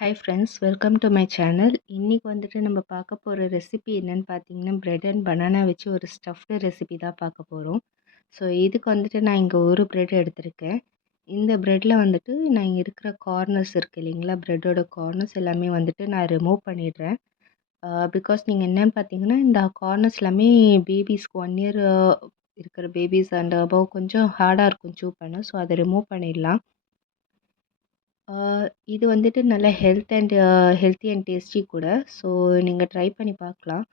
Hi friends, welcome to my channel. இன்னைக்கு வந்துட்டு நம்ம பார்க்க போகிற ரெசிபி என்னன்னு பார்த்தீங்கன்னா, பிரெட் அண்ட் பனானா வச்சு ஒரு ஸ்டஃப்டு ரெசிபி தான் பார்க்க போகிறோம். ஸோ இதுக்கு வந்துட்டு நான் இங்கே ஒரு பிரெட் எடுத்திருக்கேன். இந்த பிரெட்டில் வந்துட்டு நான் இங்கே இருக்கிற கார்னர்ஸ் இருக்குது இல்லைங்களா, பிரெட்டோட கார்னர்ஸ் எல்லாமே வந்துட்டு நான் ரிமூவ் பண்ணிடுறேன். பிகாஸ் நீங்கள் என்னன்னு பார்த்தீங்கன்னா, இந்த கார்னர்ஸ் எல்லாமே பேபிஸ்க்கு 1 இயர் இருக்கிற பேபிஸ் அண்ட் அபவ் கொஞ்சம் ஹார்டாக இருக்கும் சூ பண்ண. ஸோ அதை ரிமூவ் பண்ணிடலாம். இது வந்துட்டு நல்ல ஹெல்த்தி அண்ட் டேஸ்டி கூட. ஸோ நீங்கள் ட்ரை பண்ணி பார்க்கலாம்.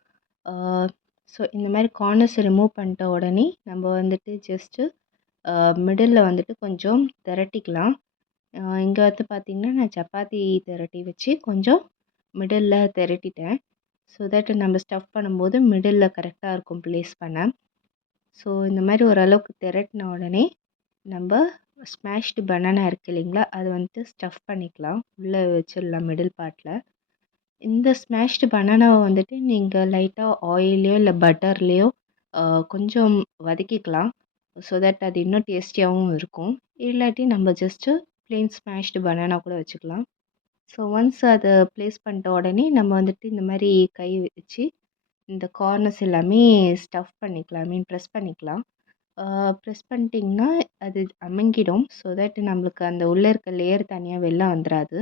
ஸோ இந்த மாதிரி கார்னர்ஸ் ரிமூவ் பண்ணிட்ட உடனே நம்ம வந்துட்டு ஜஸ்ட்டு மிடில்ல வந்துட்டு கொஞ்சம் திரட்டிக்கலாம். இங்கே வந்து பார்த்திங்கன்னா நான் சப்பாத்தி திரட்டி வச்சு கொஞ்சம் மிடில்ல திரட்டிட்டேன். ஸோ தட் நம்ம ஸ்டஃப் பண்ணும்போது மிடில்ல கரெக்டாக இருக்கும் ப்ளேஸ் பண்ண. ஸோ இந்த மாதிரி ஓரளவுக்கு திரட்டின உடனே நம்ம ஸ்மாஷ்டு பனானா இருக்குது இல்லைங்களா, அது வந்துட்டு ஸ்டஃப் பண்ணிக்கலாம். உள்ளே வச்சிடலாம் மிடில் பார்ட்டில். இந்த ஸ்மாஷ்டு பனானாவை வந்துட்டு நீங்கள் லைட்டாக ஆயிலையோ இல்லை பட்டர்லேயோ கொஞ்சம் வதக்கிக்கலாம். ஸோ தட் அது இன்னும் டேஸ்டியாகவும் இருக்கும். இல்லாட்டி நம்ம ஜஸ்ட்டு ப்ளெயின் ஸ்மாஷ்டு பனானா கூட வச்சுக்கலாம். ஸோ ஒன்ஸ் அதை ப்ளேஸ் பண்ணிட்ட உடனே நம்ம வந்துட்டு இந்த மாதிரி கை வச்சு இந்த கார்னர்ஸ் எல்லாமே ஸ்டஃப் பண்ணிக்கலாம், ப்ரெஸ் பண்ணிக்கலாம். ப்ரெஸ் பண்ணிட்டிங்கன்னா அது அமுங்கிடும். ஸோ தட் நம்மளுக்கு அந்த உள்ளே இருக்க லேயர் தனியாக வெளில வந்துடாது.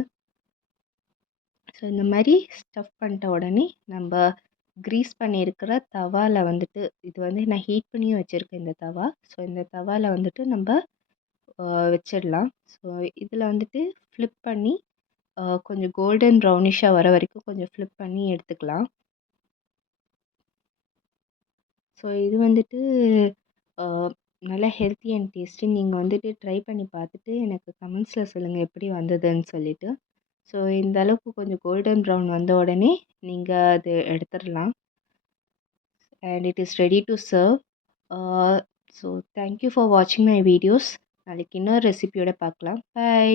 ஸோ இந்த மாதிரி ஸ்டஃப் பண்ணிட்ட உடனே நம்ம க்ரீஸ் பண்ணியிருக்கிற தவாவில் வந்துட்டு, இது வந்து நான் ஹீட் பண்ணியும் வச்சுருக்கேன் இந்த தவா. ஸோ இந்த தவாவில் வந்துட்டு நம்ம வச்சிடலாம். ஸோ இதில் வந்துட்டு ஃப்ளிப் பண்ணி கொஞ்சம் கோல்டன் ப்ரௌனிஷாக வர வரைக்கும் கொஞ்சம் ஃப்ளிப் பண்ணி எடுத்துக்கலாம். ஸோ இது வந்துட்டு நல்லா ஹெல்த்தி அண்ட் டேஸ்டி. நீங்கள் வந்துட்டு ட்ரை பண்ணி பார்த்துட்டு எனக்கு கமெண்ட்ஸில் சொல்லுங்கள் எப்படி வந்ததுன்னு சொல்லிவிட்டு. ஸோ இந்த அளவுக்கு கொஞ்சம் கோல்டன் ப்ரௌன் வந்த உடனே நீங்கள் அது எடுத்துடலாம். And it is ready to serve. So thank you for வாட்சிங் மை வீடியோஸ். நாளைக்கு இன்னொரு ரெசிபியோட பார்க்கலாம். பை.